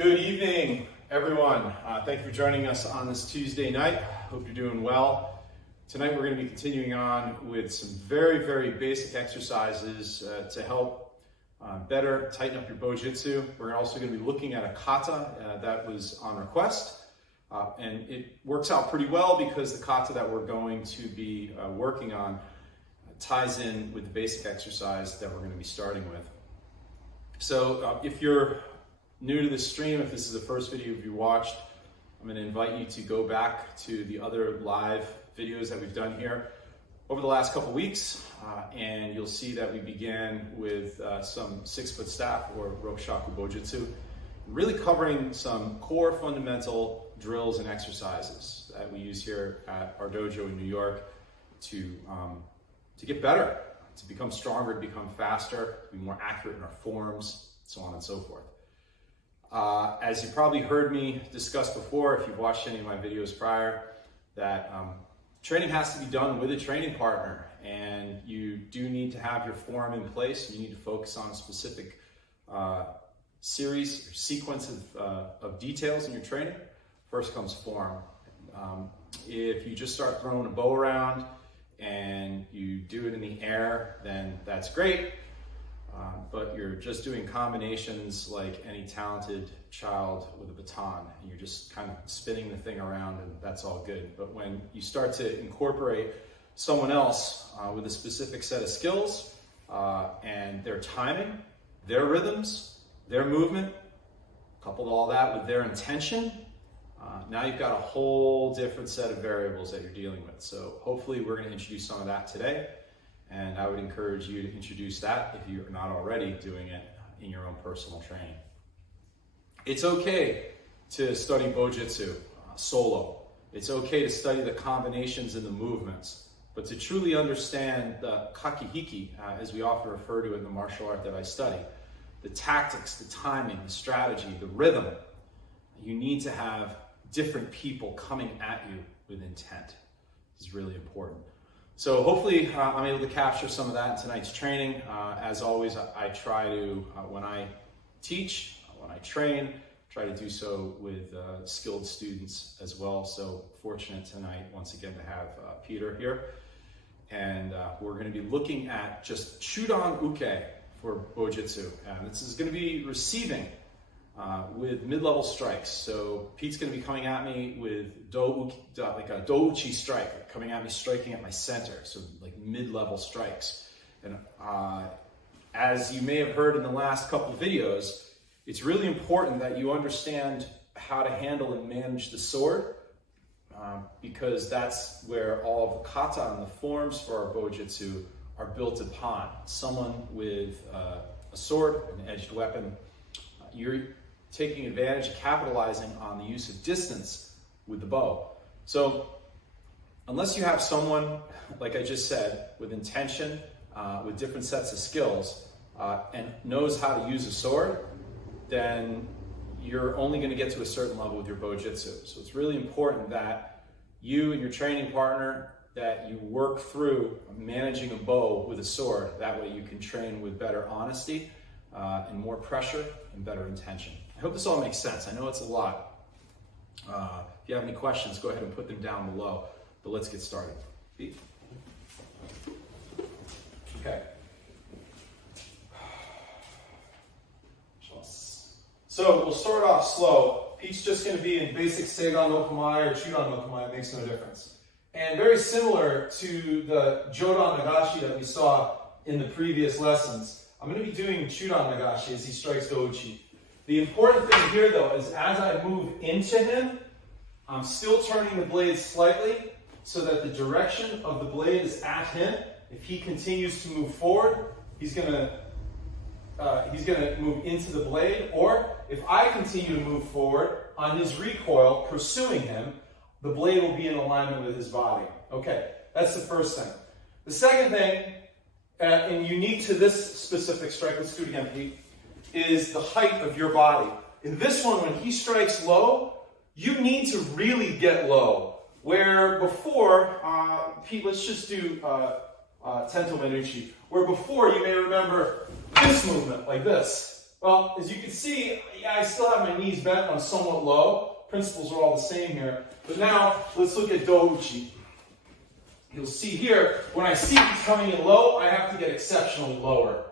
Good evening, everyone. Thank you for joining us on this Tuesday night. Hope you're doing well. Tonight we're going to be continuing on with some very basic exercises to help better tighten up your bojitsu. We're also going to be looking at a kata that was on request. And it works out pretty well because the kata that we're going to be working on ties in with the basic exercise that we're going to be starting with. So if you're new to this stream, if this is the first video you watched, I'm going to invite you to go back to the other live videos that we've done here over the last couple weeks, and you'll see that we began with some 6-foot staff or rope shaku bojitsu, really covering some core fundamental drills and exercises that we use here at our dojo in New York to get better, to become stronger, to become faster, to be more accurate in our forms, so on and so forth. As you probably heard me discuss before, if you've watched any of my videos prior, that training has to be done with a training partner, and you do need to have your form in place. You need to focus on a specific series or sequence of details in your training. First comes form. If you just start throwing a bow around and you do it in the air, then that's great. But you're just doing combinations like any talented child with a baton, and you're just kind of spinning the thing around, and that's all good. But when you start to incorporate someone else with a specific set of skills and their timing, their rhythms, their movement, coupled all that with their intention, now you've got a whole different set of variables that you're dealing with. So hopefully we're going to introduce some of that today. And I would encourage you to introduce that if you're not already doing it in your own personal training. It's okay to study bojitsu solo. It's okay to study the combinations and the movements. But to truly understand the kakihiki, as we often refer to it in the martial art that I study, the tactics, the timing, the strategy, the rhythm, you need to have different people coming at you with intent. This is really important. So hopefully I'm able to capture some of that in tonight's training. As always, I try to, when I teach, when I train, try to do so with skilled students as well. So fortunate tonight, once again, to have Peter here. And we're going to be looking at just Chudan uke for bojitsu. And this is going to be receiving with mid-level strikes. So Pete's going to be coming at me with like a douchi strike, coming at me, striking at my center. So like mid-level strikes. And as you may have heard in the last couple of videos, it's really important that you understand how to handle and manage the sword, because that's where all of the kata and the forms for our bojitsu are built upon. Someone with a sword, an edged weapon, you're taking advantage, capitalizing on the use of distance with the bow. So unless you have someone, like I just said, with intention, with different sets of skills, and knows how to use a sword, then you're only going to get to a certain level with your bojitsu. So it's really important that you and your training partner, that you work through managing a bow with a sword. That way you can train with better honesty and more pressure and better intention. I hope this all makes sense. I know it's a lot. If you have any questions, go ahead and put them down below. But let's get started. Pete? Okay. So we'll start off slow. Pete's just going to be in basic Seigan no Kamae or Chudan no Kamae. It makes no difference. And very similar to the Jodan Nagashi that we saw in the previous lessons, I'm going to be doing Chudan Nagashi as he strikes douchi. The important thing here, though, is as I move into him, I'm still turning the blade slightly so that the direction of the blade is at him. If he continues to move forward, he's going to move into the blade. Or if I continue to move forward on his recoil, pursuing him, the blade will be in alignment with his body. Okay, that's the first thing. The second thing, and unique to this specific strike, let's do it again, Pete, is the height of your body. In this one, when he strikes low, you need to really get low. Where before, Pete, let's just do Tento Menuchi. Where before, you may remember this movement, like this. Well, as you can see, I still have my knees bent. I'm somewhat low. Principles are all the same here. But now, let's look at Douchi. You'll see here, when I see he's coming in low, I have to get exceptionally lower.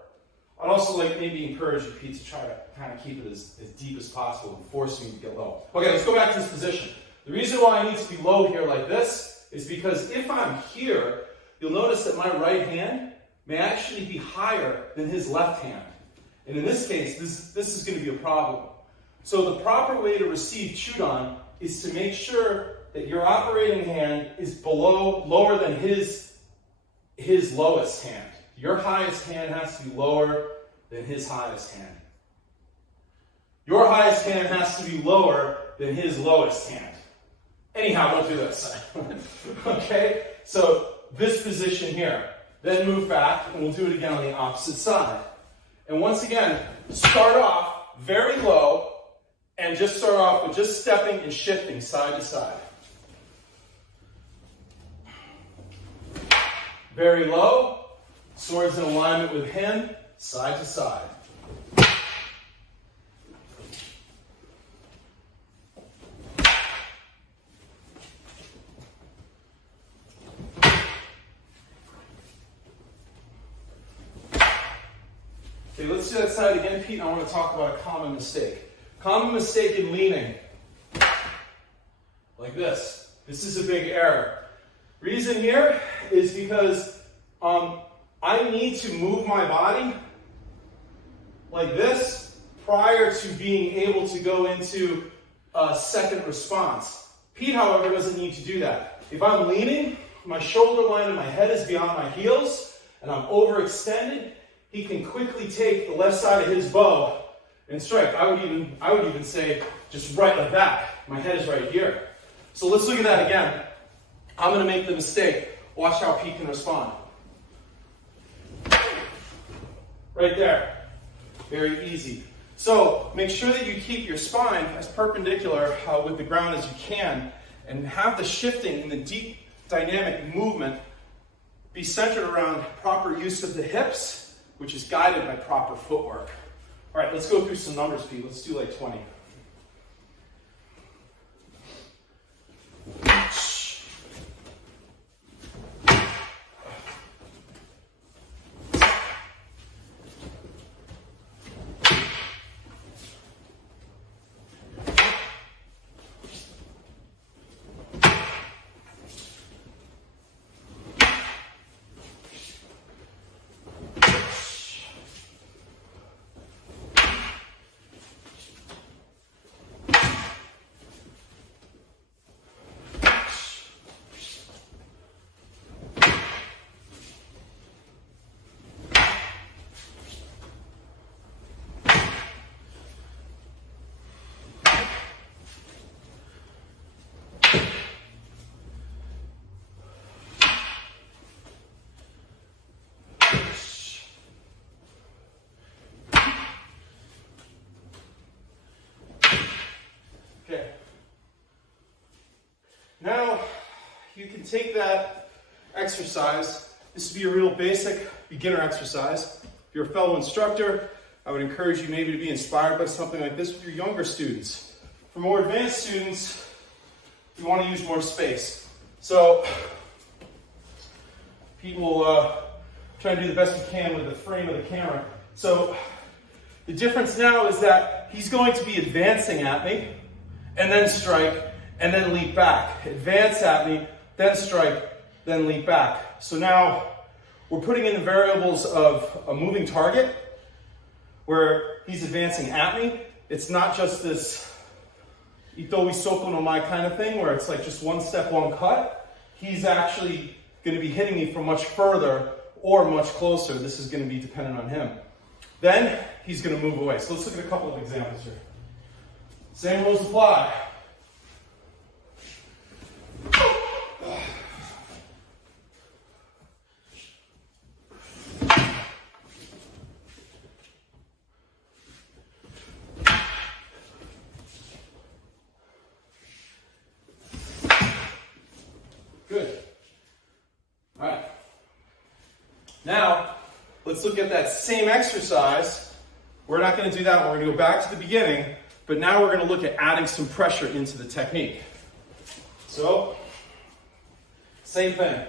I'd also like maybe encourage you, Pete, to try to kind of keep it as deep as possible and force me to get low. Okay, let's go back to this position. The reason why I need to be low here like this is because if I'm here, you'll notice that my right hand may actually be higher than his left hand. And in this case, this is going to be a problem. So the proper way to receive Chudan is to make sure that your operating hand is lower than his lowest hand. Your highest hand has to be lower than his highest hand. Your highest hand has to be lower than his lowest hand. Anyhow, don't do this. Okay? So this position here. Then move back, and we'll do it again on the opposite side. And once again, start off very low, and just start off with just stepping and shifting side to side. Very low, swords in alignment with him, side to side. Okay, let's do that side again, Pete, and I want to talk about a common mistake. Common mistake in leaning. Like this. This is a big error. Reason here is because I need to move my body like this prior to being able to go into a second response. Pete, however, doesn't need to do that. If I'm leaning, my shoulder line and my head is beyond my heels, and I'm overextended, he can quickly take the left side of his bow and strike. I would even say just right like that. My head is right here. So let's look at that again. I'm going to make the mistake. Watch how Pete can respond. Right there. Very easy. So make sure that you keep your spine as perpendicular with the ground as you can, and have the shifting and the deep dynamic movement be centered around proper use of the hips, which is guided by proper footwork. All right, let's go through some numbers, Pete. Let's do like 20. Okay. Now, you can take that exercise. This would be a real basic beginner exercise. If you're a fellow instructor, I would encourage you maybe to be inspired by something like this with your younger students. For more advanced students, you want to use more space. So, people try to do the best we can with the frame of the camera. So, the difference now is that he's going to be advancing at me, and then strike, and then leap back. Advance at me, then strike, then leap back. So now we're putting in the variables of a moving target where he's advancing at me. It's not just this ito isoko no mai kind of thing where it's like just one step, one cut. He's actually going to be hitting me from much further or much closer. This is going to be dependent on him. Then he's going to move away. So let's look at a couple of examples here. Same rules apply. Good. All right. Now, let's look at that same exercise We're not going to do that. We're going to go back to the beginning, but now we're going to look at adding some pressure into the technique. So, same thing.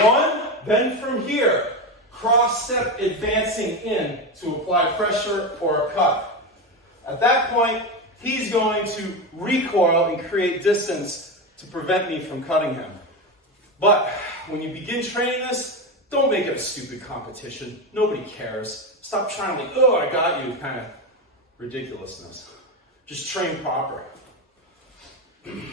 1, then from here, cross step advancing in to apply pressure or a cut. At that point, he's going to recoil and create distance to prevent me from cutting him. But when you begin training this, don't make it a stupid competition. Nobody cares. Stop trying to like, oh, I got you, kind of ridiculousness. Just train proper. Good.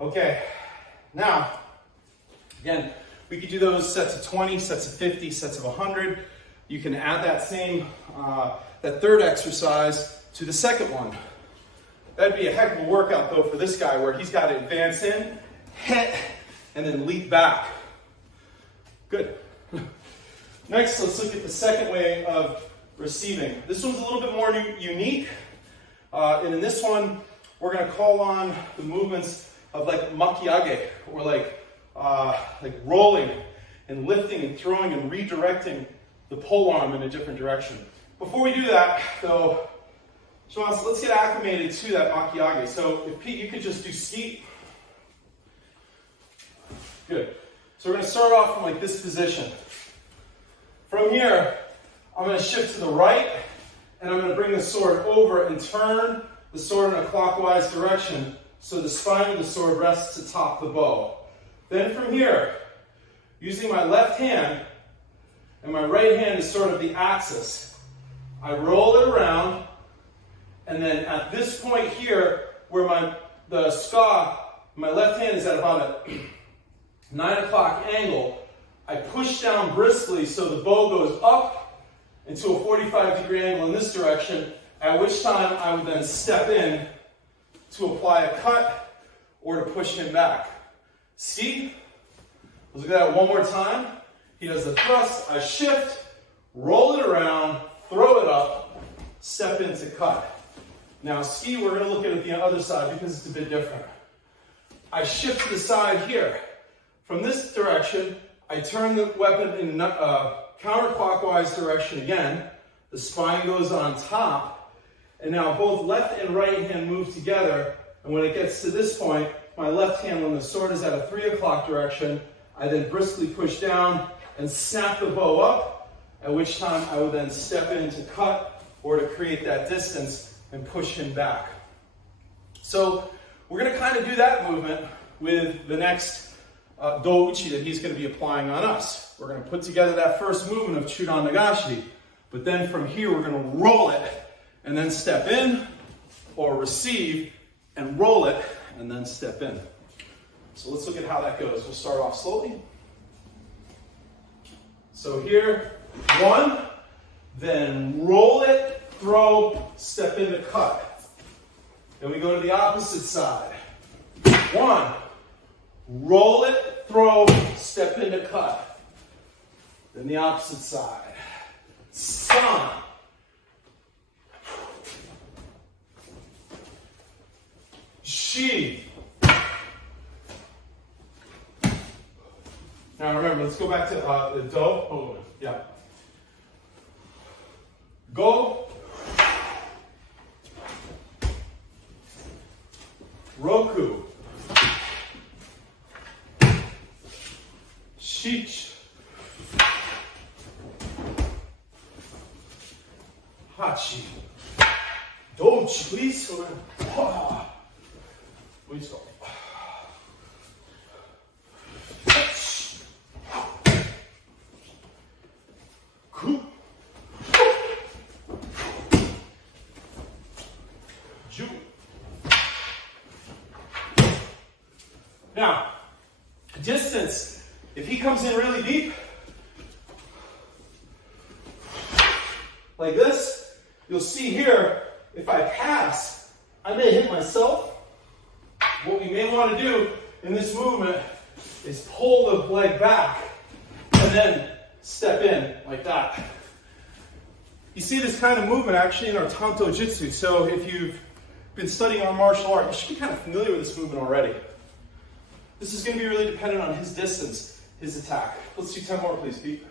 Okay, now, again, we could do those sets of 20, sets of 50, sets of 100. You can add that same, that third exercise to the second one. That'd be a heck of a workout though for this guy where he's got to advance in, hit, and then leap back. Good. Next, let's look at the second way of receiving. This one's a little bit more unique. And in this one, we're going to call on the movements of like Makiage, or like rolling and lifting and throwing and redirecting the pole arm in a different direction. Before we do that, though, Sean, let's get acclimated to that Makiage. So if Pete, you could just do ski. Good. So we're going to start off from like this position. From here, I'm going to shift to the right, and I'm going to bring the sword over and turn the sword in a clockwise direction so the spine of the sword rests atop the bow. Then from here, using my left hand, and my right hand is sort of the axis, I roll it around, and then at this point here, where my left hand is at about a 9 o'clock angle, I push down briskly so the bow goes up into a 45-degree angle in this direction, at which time I would then step in to apply a cut or to push him back. See? Let's look at that one more time. He does the thrust, I shift, roll it around, throw it up, step in to cut. Now ski, we're going to look at it the other side because it's a bit different. I shift to the side here. From this direction, I turn the weapon in counterclockwise direction again. The spine goes on top, and now both left and right hand move together. And when it gets to this point, my left hand, when the sword is at a 3 o'clock direction, I then briskly push down and snap the bow up, at which time I would then step in to cut or to create that distance and push him back. So we're going to kind of do that movement with the next douchi that he's going to be applying on us. We're going to put together that first movement of Chudan Nagashi, but then from here we're going to roll it and then step in, or receive and roll it and then step in. So let's look at how that goes. We'll start off slowly. So here, 1, then roll it, throw, step in to cut. Then we go to the opposite side. 1, roll it, throw, step in to cut. Then the opposite side. San. Shi. Now remember, let's go back to the do. Oh, yeah. Go. Roku. Shich. Hachi. Dochi, please. Please go. Ku. Ju. Now, distance, if he comes in really deep, like this, you'll see here, if I pass, I may hit myself. What we may want to do in this movement is pull the leg back and then step in like that. You see this kind of movement actually in our Tanto Jitsu. So if you've been studying our martial art, you should be kind of familiar with this movement already. This is going to be really dependent on his distance, his attack. Let's do 10 more, please, Pete.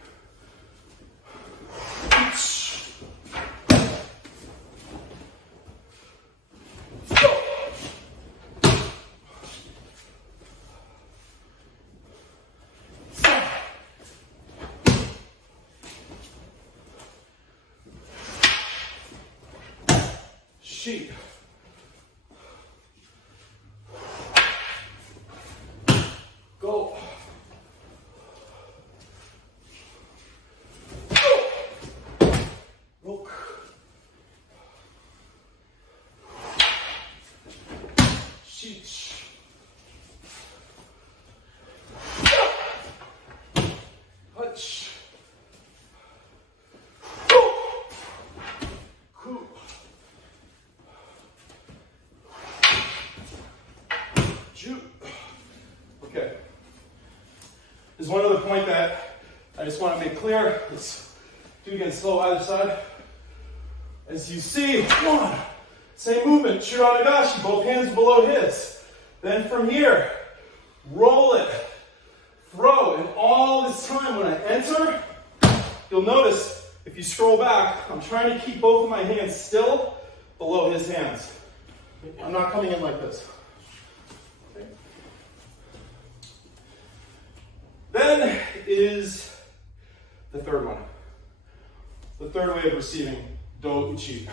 Sheep. Go. Look. Sheesh. Hutch. Okay. There's one other point that I just want to make clear. Let's do it again slow either side. As you see, one, same movement, Chudan, both hands below his. Then from here, roll it, throw, and all this time when I enter, you'll notice if you scroll back, I'm trying to keep both of my hands still below his hands. I'm not coming in like this. Okay. Then is the third one. The third way of receiving Do-uchi.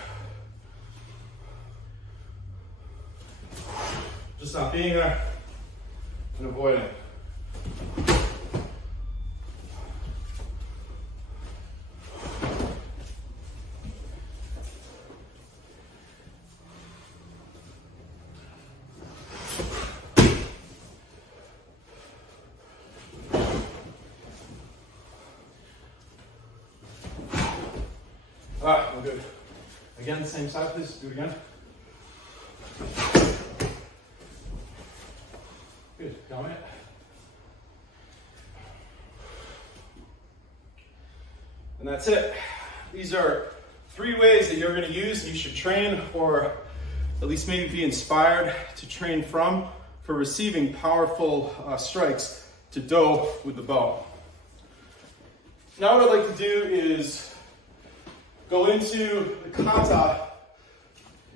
Just not being there and avoiding. Alright, we're good. Again, same side, please. Do it again. Good, got it. And that's it. These are 3 ways that you're going to use, you should train, or at least maybe be inspired to train from, for receiving powerful strikes to do with the bow. Now what I'd like to do is go into the Kata,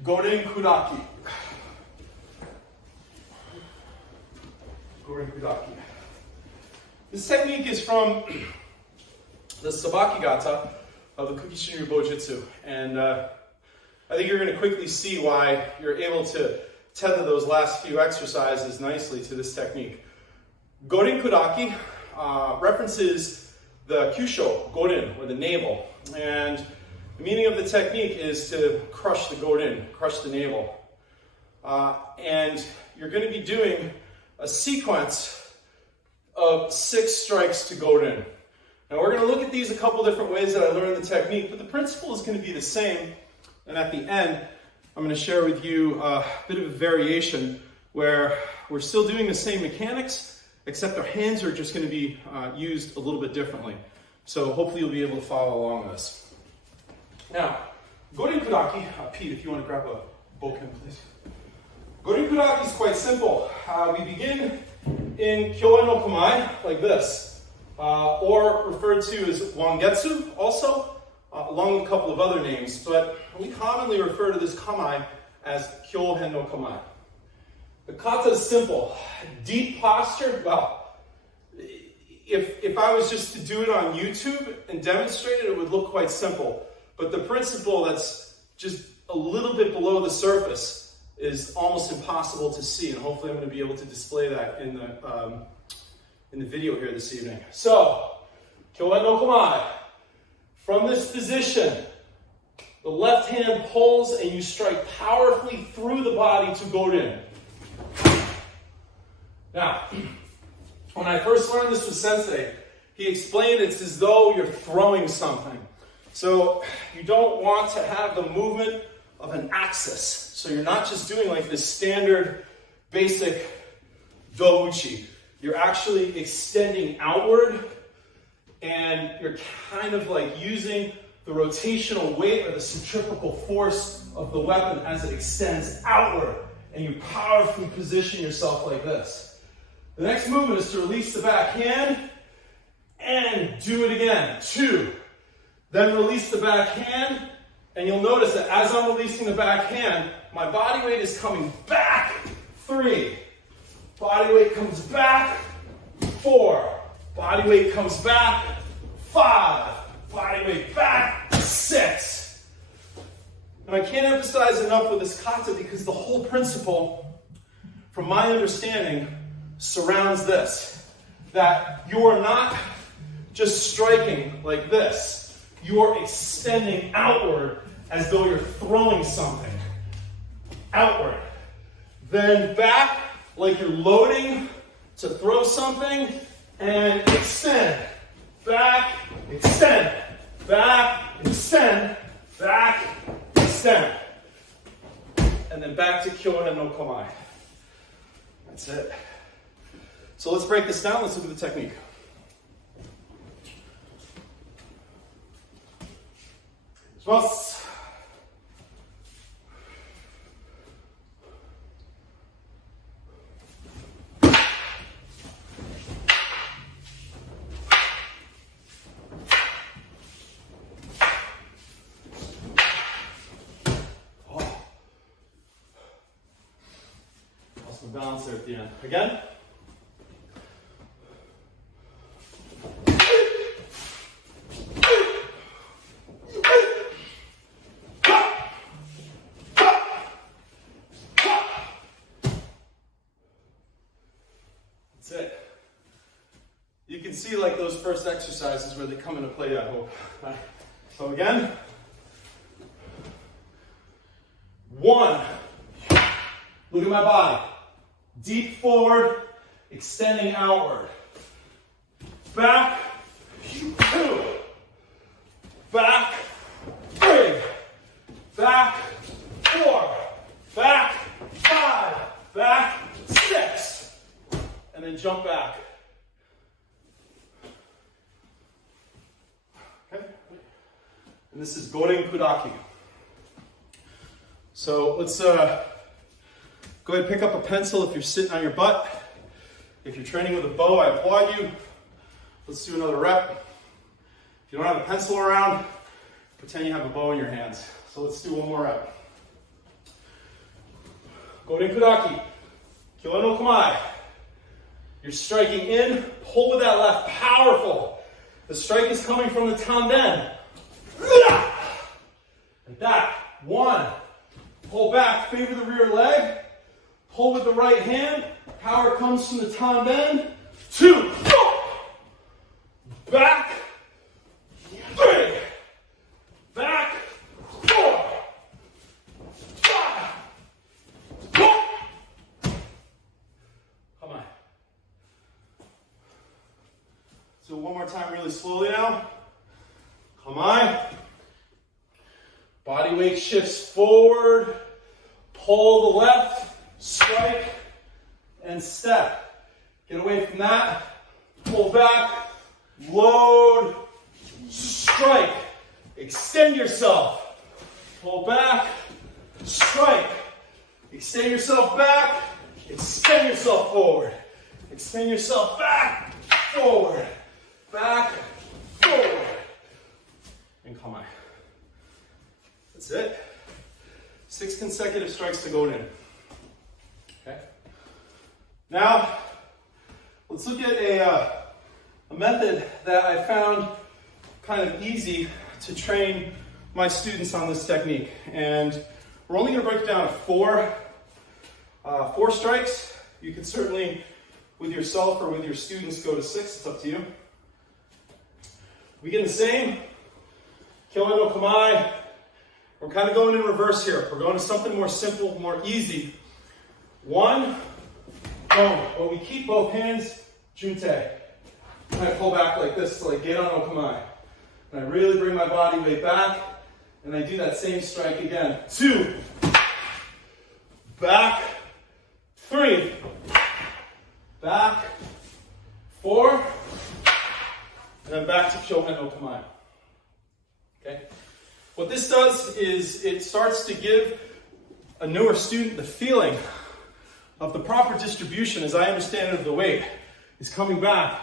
Gorin Kudaki. Gorin Kudaki. This technique is from the Sabaki gata of the Kukishin Ryu Bojutsu. And I think you're going to quickly see why you're able to tether those last few exercises nicely to this technique. Gorin Kudaki references the kyusho, gorin, or the navel. And the meaning of the technique is to crush the gorin, crush the navel. And you're going to be doing a sequence of 6 strikes to gorin. Now we're going to look at these a couple different ways that I learned the technique, but the principle is going to be the same. And at the end, I'm going to share with you a bit of a variation where we're still doing the same mechanics, except our hands are just going to be used a little bit differently. So hopefully you'll be able to follow along this. Now, Gorin Kudaki, Pete, if you want to grab a boken, please. Gorin Kudaki is quite simple. We begin in Kyoen no Kamae, like this, or referred to as Wangetsu also, along with a couple of other names, but we commonly refer to this Kamae as Kyoen no Kamae. The kata is simple. Deep posture, well, if I was just to do it on YouTube and demonstrate it, it would look quite simple. But the principle that's just a little bit below the surface is almost impossible to see, and hopefully I'm going to be able to display that in the video here this evening. So, Kyoen no Kamae. From this position, the left hand pulls and you strike powerfully through the body to gorin. Now, when I first learned this with Sensei, he explained it's as though you're throwing something. So you don't want to have the movement of an axis. So you're not just doing like this standard basic douchi. You're actually extending outward, and you're kind of like using the rotational weight or the centrifugal force of the weapon as it extends outward, and you powerfully position yourself like this. The next movement is to release the back hand and do it again. 2. Then release the back hand, and you'll notice that as I'm releasing the back hand, my body weight is coming back. 3. Body weight comes back. 4. Body weight comes back. 5. Body weight back. 6. And I can't emphasize enough with this kata because the whole principle, from my understanding, surrounds this. That you are not just striking like this. You are extending outward as though you're throwing something. Outward. Then back like you're loading to throw something, and extend. Back, extend. Back, extend. Back, extend. And then back to Kyoda no Kamae. That's it. So let's break this down. Let's look at the technique. Awesome. Balance there at the end. Again. That's it. You can see like those first exercises where they come into play, I hope. Right. So again. 1. Look at my body. Deep forward, extending outward. Back, 2. Back, 3. Back, 4. Back, 5. Back, 6. And then jump back. Okay? And this is Gorin Kudaki. So let's go ahead and pick up a pencil if you're sitting on your butt. If you're training with a bow, I applaud you. Let's do another rep. If you don't have a pencil around, pretend you have a bow in your hands. So let's do one more rep. Gorin Kudaki. Kyoda no Kamae. You're striking in, pull with that left, powerful. The strike is coming from the tanden. Like that. 1. Pull back, favor the rear leg. Pull with the right hand. Power comes from the tanden. 2. Back. 3. Back. 4. 5. Come on. So one more time really slowly now. Come on. Body weight shifts forward. Pull the left. Strike and step. Get away from that. Pull back. Load. Strike. Extend yourself. Pull back. Strike. Extend yourself back. Extend yourself forward. Extend yourself back. Forward. Back. Forward. And come on. That's it. 6 consecutive strikes to go in. Okay. Now, let's look at a method that I found kind of easy to train my students on this technique. And we're only going to break it down to 4 strikes. You can certainly, with yourself or with your students, go to 6. It's up to you. We get the same. Kyoda no Kamae. We're kind of going in reverse here. We're going to something more simple, more easy. 1, boom. But we keep both hands, junte. And I pull back like this till I get on okamai. And I really bring my body weight back, and I do that same strike again. 2, back, 3, back, 4, and then back to Kyohen okamai. Okay? What this does is it starts to give a newer student the feeling of the proper distribution, as I understand it, of the weight is coming back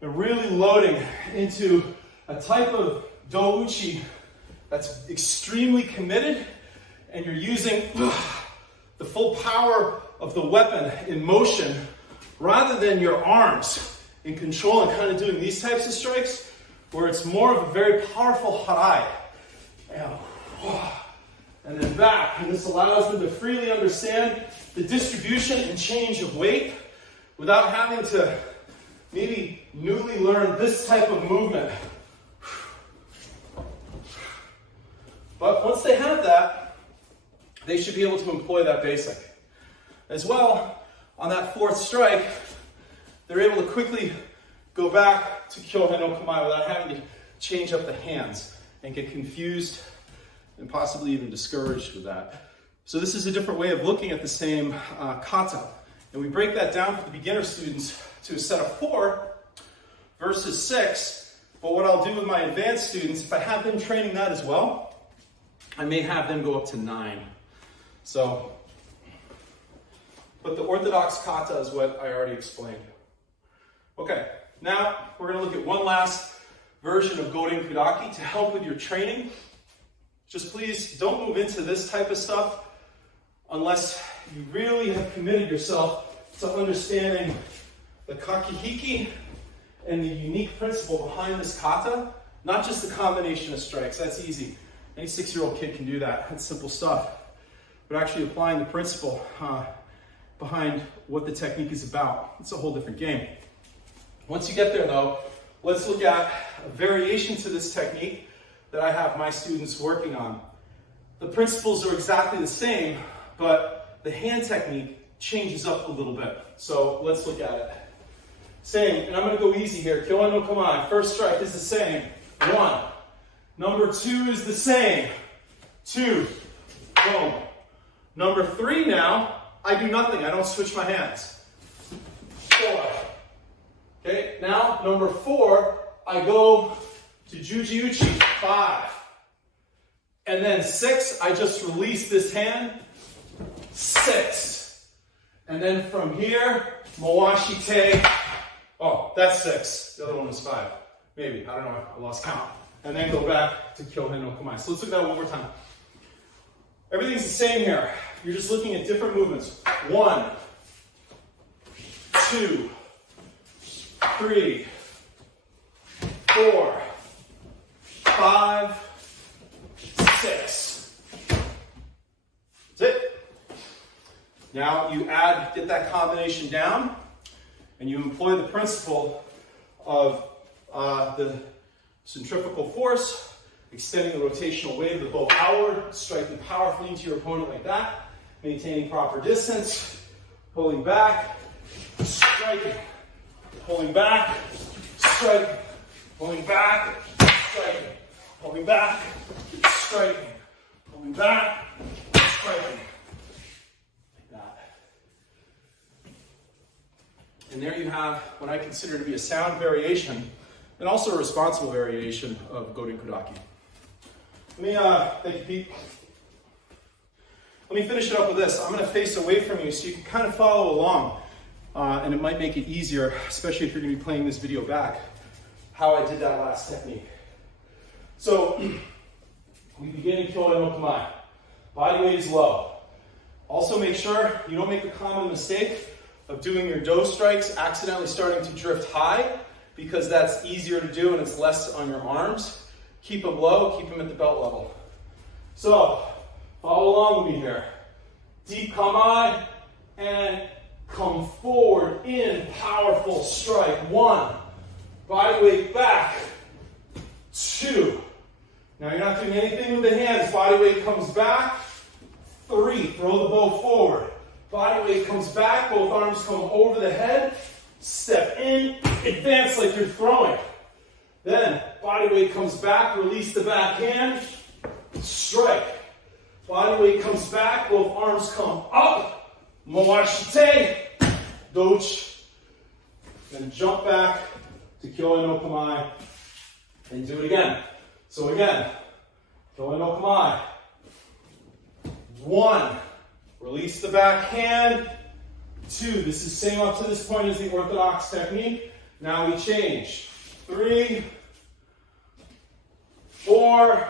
and really loading into a type of douuchi that's extremely committed, and you're using the full power of the weapon in motion rather than your arms in control and kind of doing these types of strikes where it's more of a very powerful harai. And then back, and this allows them to freely understand the distribution and change of weight without having to maybe newly learn this type of movement. But once they have that, they should be able to employ that basic. As well, on that 4th strike, they're able to quickly go back to Kyohen okamai without having to change up the hands and get confused and possibly even discouraged with that. So this is a different way of looking at the same kata. And we break that down for the beginner students to a set of 4 versus 6. But what I'll do with my advanced students, if I have them training that as well, I may have them go up to 9. So, but the orthodox kata is what I already explained. Okay, now we're going to look at one last version of Gorin Kudaki to help with your training. Just please don't move into this type of stuff unless you really have committed yourself to understanding the kakihiki and the unique principle behind this kata, not just the combination of strikes. That's easy. Any 6-year-old kid can do that. That's simple stuff. But actually applying the principle behind what the technique is about, it's a whole different game. Once you get there though, let's look at a variation to this technique that I have my students working on. The principles are exactly the same, but the hand technique changes up a little bit. So let's look at it. Same, and I'm going to go easy here. Kyohen no kamai. First strike is the same. 1. Number 2 is the same. 2. Boom. Number 3 now, I do nothing. I don't switch my hands. 4. Okay, now number 4, I go to Jujiuchi. 5. And then 6, I just release this hand. 6. And then from here, Mawashi Te. Oh, that's 6. The other one was 5. Maybe, I don't know, I lost count. And then go back to Kyohen no kamai. So let's look at that one more time. Everything's the same here. You're just looking at different movements. 1, 2, 3, 4, 5, 6. That's it. Now you get that combination down, and you employ the principle of the centrifugal force, extending the rotational weight of the bow outward, striking powerfully into your opponent like that, maintaining proper distance, pulling back, striking, pulling back, striking, pulling back, striking, pulling back, striking, pulling back, striking. Like that. And there you have what I consider to be a sound variation and also a responsible variation of Gorin Kudaki. Thank you, Pete. Let me finish it up with this. I'm going to face away from you so you can kind of follow along. And it might make it easier, especially if you're going to be playing this video back, how I did that last technique. So, we begin in Kyohen no kamai. Body weight is low. Also make sure you don't make the common mistake of doing your do strikes, accidentally starting to drift high, because that's easier to do and it's less on your arms. Keep them low, keep them at the belt level. So, follow along with me here. Deep kamai and come forward in powerful strike. 1. Body weight back. 2. Now you're not doing anything with the hands. Body weight comes back. 3. Throw the bow forward. Body weight comes back, both arms come over the head. Step in, advance like you're throwing. Then, body weight comes back, release the back hand, strike. Body weight comes back, both arms come up. Moashite, doch. Then jump back to Kyoe no Kamae and do it again. So again, Kyoe no Kamae. 1, release the back hand. 2, this is same up to this point as the orthodox technique. Now we change. 3, 4,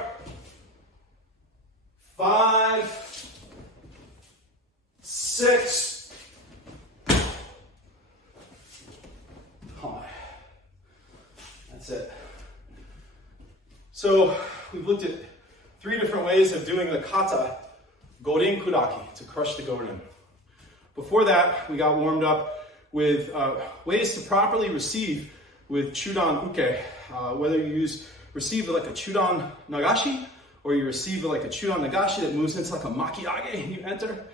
5, 6. That's it. So we've looked at 3 different ways of doing the kata, Gorin Kudaki, to crush the Gorin. Before that, we got warmed up with ways to properly receive with Chudan uke. Whether you receive like a Chudan nagashi, or you receive like a Chudan nagashi that moves into like a Makiage and you enter.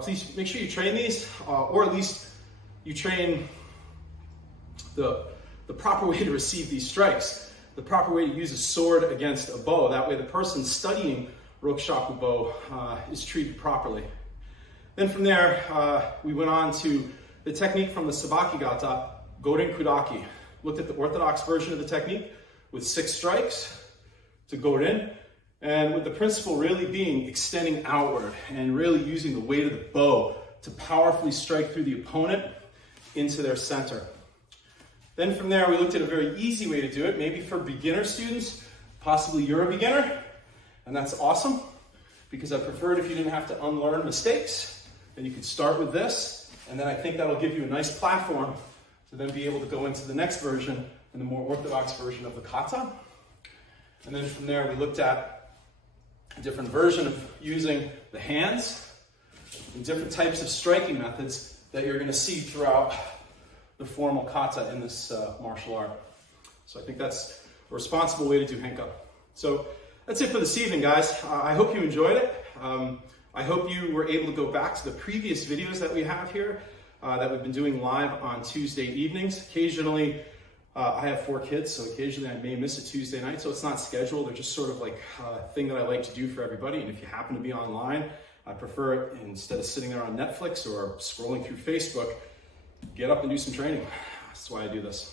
Please make sure you train these, or at least you train the proper way to receive these strikes, the proper way to use a sword against a bow. That way the person studying Rokushaku bow is treated properly. Then from there, we went on to the technique from the Sabaki gata, Gorin Kudaki. Looked at the orthodox version of the technique with 6 strikes to Gorin, and with the principle really being extending outward and really using the weight of the bow to powerfully strike through the opponent into their center. Then from there, we looked at a very easy way to do it, maybe for beginner students. Possibly you're a beginner, and that's awesome, because I preferred if you didn't have to unlearn mistakes. Then you could start with this, and then I think that'll give you a nice platform to then be able to go into the next version and the more orthodox version of the kata. And then from there, we looked at a different version of using the hands and different types of striking methods that you're going to see throughout the formal kata in this martial art. So I think that's a responsible way to do henka. So that's it for this evening, guys. I hope you enjoyed it. I hope you were able to go back to the previous videos that we have here that we've been doing live on Tuesday evenings. Occasionally, I have 4 kids, so occasionally I may miss a Tuesday night, so it's not scheduled. They're just sort of like a thing that I like to do for everybody. And if you happen to be online, I prefer it, instead of sitting there on Netflix or scrolling through Facebook, get up and do some training. That's why I do this.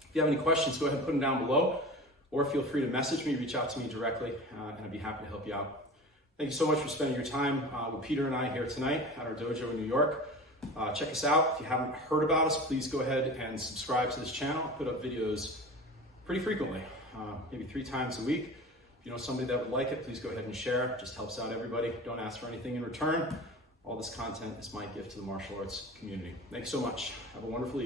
If you have any questions, go ahead and put them down below, or feel free to message me, reach out to me directly, and I'd be happy to help you out. Thank you so much for spending your time with Peter and I here tonight at our dojo in New York. Check us out. If you haven't heard about us, please go ahead and subscribe to this channel. I put up videos pretty frequently, maybe 3 times a week. If you know somebody that would like it, please go ahead and share. It just helps out everybody. Don't ask for anything in return. All this content is my gift to the martial arts community. Thanks so much. Have a wonderful evening.